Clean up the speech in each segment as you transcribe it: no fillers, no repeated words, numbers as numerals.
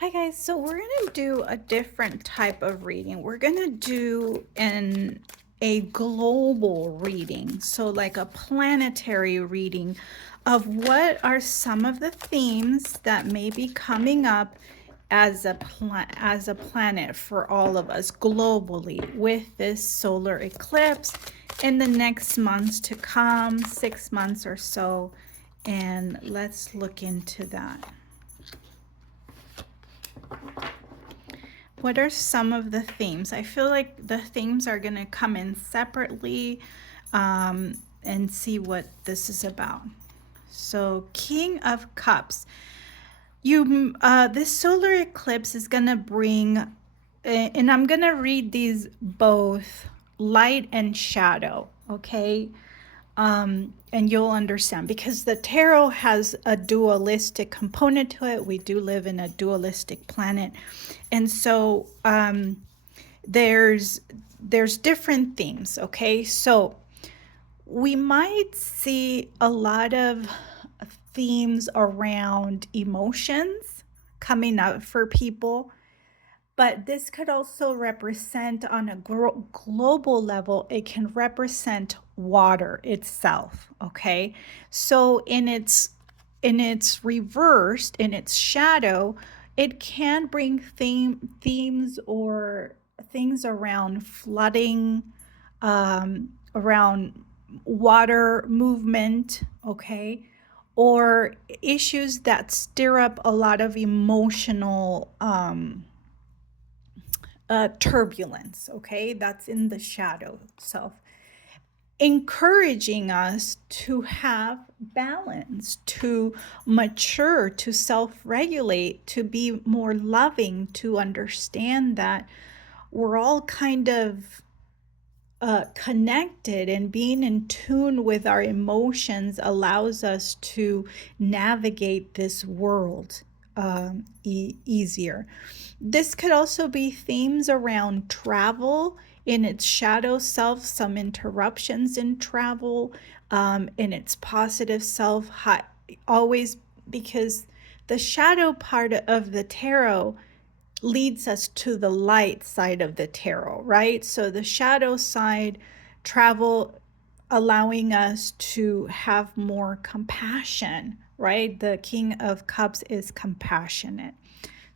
Hi guys, so we're gonna do a different type of reading. We're gonna do a global reading, so like a planetary reading of what are some of the themes that may be coming up as a planet for all of us globally with this solar eclipse in the next months to come, 6 months or so, and let's look into that. What are some of the themes? I feel like the themes are going to come in separately and see what this is about. So, King of Cups. This solar eclipse is going to bring, and I'm going to read these both light and shadow, okay? And you'll understand because the tarot has a dualistic component to it. We do live in a dualistic planet, and so there's different themes. Okay, so we might see a lot of themes around emotions coming up for people, but this could also represent on a global level, it can represent water itself. Okay, so in its reversed, in its shadow, it can bring themes or things around flooding, around water movement, okay, or issues that stir up a lot of emotional turbulence, okay? That's in the shadow self. Encouraging us to have balance, to mature, to self regulate, to be more loving, to understand that we're all kind of connected, and being in tune with our emotions allows us to navigate this world easier. This could also be themes around travel in its shadow self, some interruptions in travel, in its positive self, always, because the shadow part of the tarot leads us to the light side of the tarot, right? So the shadow side, travel, allowing us to have more compassion, right? The King of Cups is compassionate.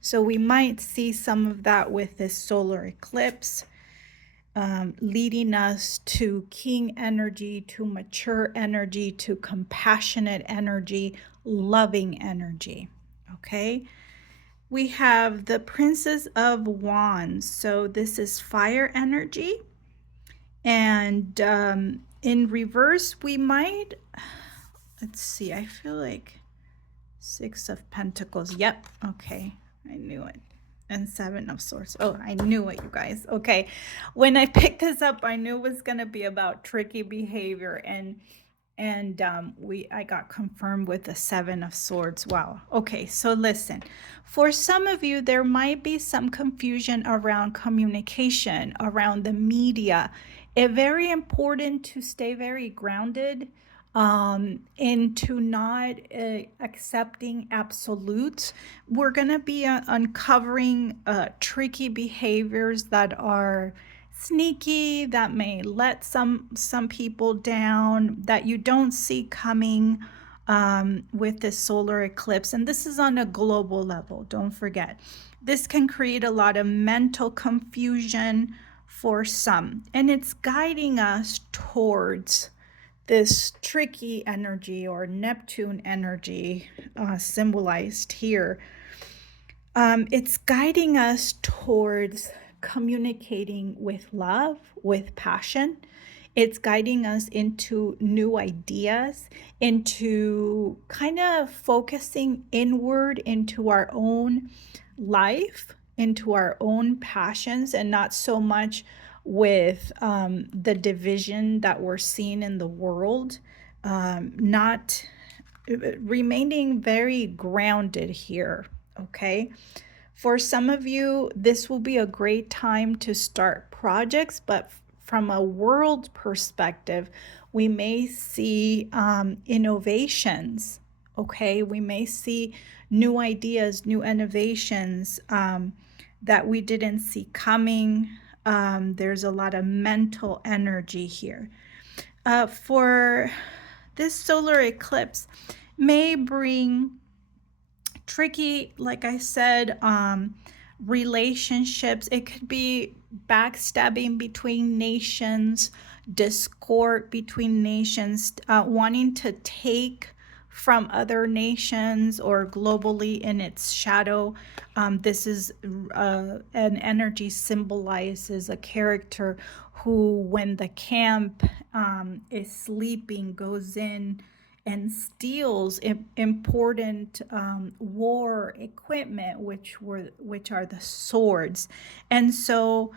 So we might see some of that with this solar eclipse, leading us to king energy, to mature energy, to compassionate energy, loving energy, okay? We have the Princess of Wands. So this is fire energy. And in reverse, we might, let's see, I feel like Six of Pentacles. Yep. Okay. I knew it. And Seven of Swords. Oh, I knew it, you guys. Okay. When I picked this up, I knew it was going to be about tricky behavior, and I got confirmed with the Seven of Swords. Wow. Okay, so listen, for some of you there might be some confusion around communication, around the media. It's very important to stay very grounded, and to not accepting absolutes. We're going to be uncovering tricky behaviors that are sneaky, that may let some people down, that you don't see coming with this solar eclipse. And this is on a global level, don't forget. This can create a lot of mental confusion for some, and it's guiding us towards this tricky energy, or Neptune energy, symbolized here. It's guiding us towards communicating with love, with passion. It's guiding us into new ideas, into kind of focusing inward into our own life, into our own passions, and not so much with the division that we're seeing in the world. Not remaining very grounded here, okay? For some of you, this will be a great time to start projects, but from a world perspective, we may see innovations Okay, we may see new ideas, new innovations that we didn't see coming. There's a lot of mental energy here. For this solar eclipse, may bring tricky, like I said, relationships. It could be backstabbing between nations, discord between nations, wanting to take from other nations or globally in its shadow. This is an energy symbolizes a character who, when the camp is sleeping, goes in and steals important war equipment, which are the swords. And so,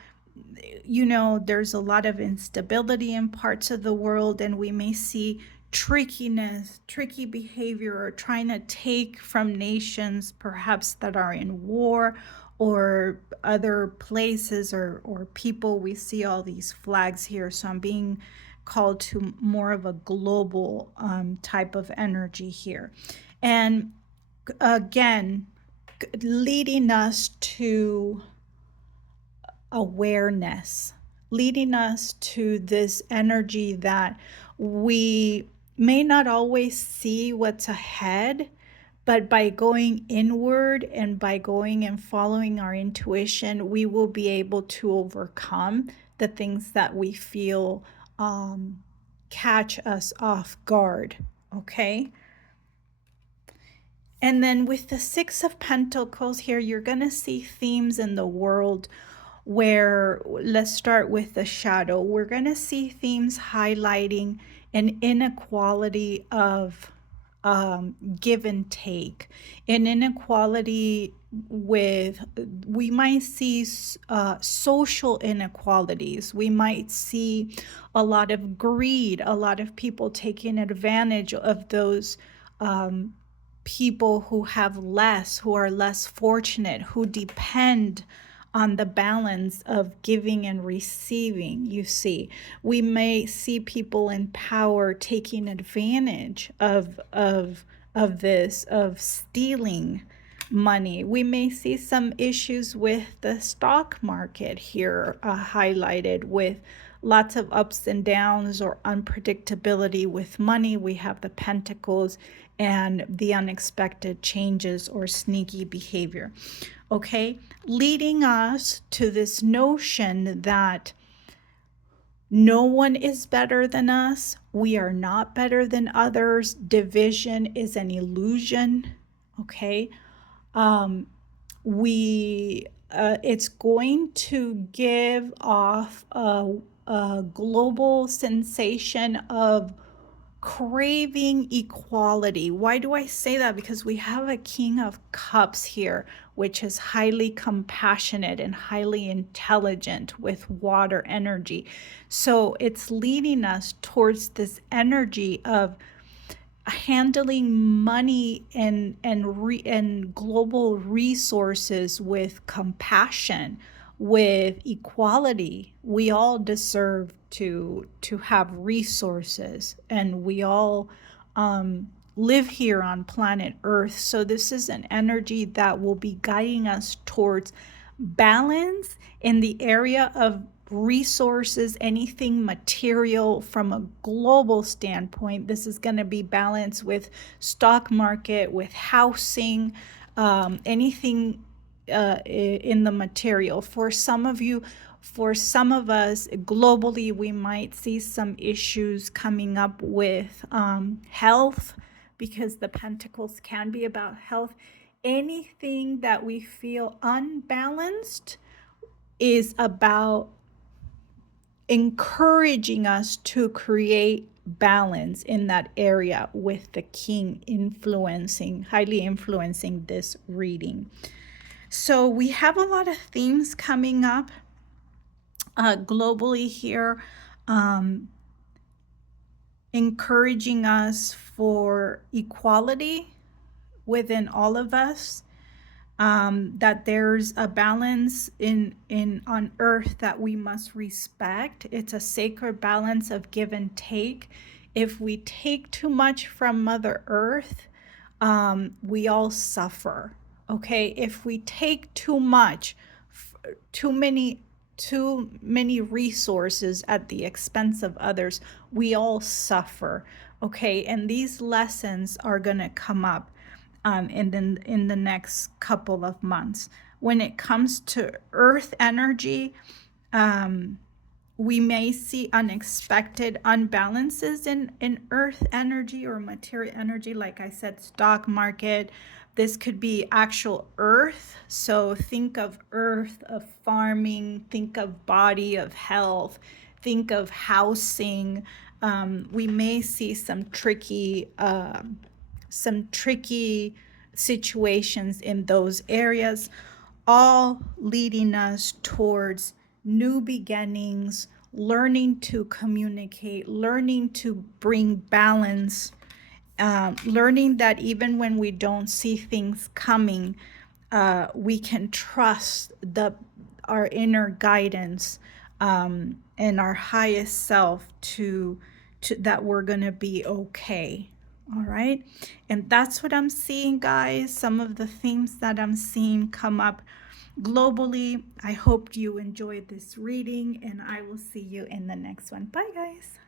there's a lot of instability in parts of the world, and we may see trickiness, tricky behavior, or trying to take from nations perhaps that are in war, or other places, or people. We see all these flags here, so I'm being called to more of a global type of energy here. And again, leading us to awareness, leading us to this energy that we may not always see what's ahead, but by going inward and by going and following our intuition, we will be able to overcome the things that we feel catch us off guard. Okay. And then with the Six of Pentacles here, you're going to see themes in the world where, let's start with the shadow. We're going to see themes highlighting an inequality of give and take, an inequality with, we might see social inequalities. We might see a lot of greed, a lot of people taking advantage of those people who have less, who are less fortunate, who depend on the balance of giving and receiving. You see, we may see people in power taking advantage of this, of stealing money. We may see some issues with the stock market here, highlighted with lots of ups and downs or unpredictability with money. We have the Pentacles and the unexpected changes or sneaky behavior. Okay, leading us to this notion that no one is better than us. We are not better than others. Division is an illusion. Okay, it's going to give off a global sensation of craving equality. Why do I say that? Because we have a King of Cups here, which is highly compassionate and highly intelligent with water energy. So it's leading us towards this energy of handling money and global resources with compassion, with equality. We all deserve to have resources, and we all live here on planet Earth. So this is an energy that will be guiding us towards balance in the area of resources, anything material from a global standpoint. This is going to be balanced with stock market, with housing, anything in the material. For some of you, for some of us globally, we might see some issues coming up with health, because the Pentacles can be about health. Anything that we feel unbalanced is about encouraging us to create balance in that area, with the King highly influencing this reading. So we have a lot of themes coming up globally here, encouraging us for equality within all of us, that there's a balance on earth that we must respect. It's a sacred balance of give and take. If we take too much from Mother Earth, we all suffer. Okay, if we take too much, too many too many resources at the expense of others, we all suffer. Okay, and these lessons are going to come up in the next couple of months. When it comes to earth energy, um, we may see unexpected unbalances in earth energy or material energy. Like I said, stock market, this could be actual earth. So think of earth, of farming, think of body, of health, think of housing. We may see some tricky situations in those areas, all leading us towards new beginnings, learning to communicate, learning to bring balance, learning that even when we don't see things coming, we can trust our inner guidance, and our highest self to that we're gonna be okay. All right, and that's what I'm seeing, guys. Some of the themes that I'm seeing come up globally. I hope you enjoyed this reading, and I will see you in the next one. Bye, guys.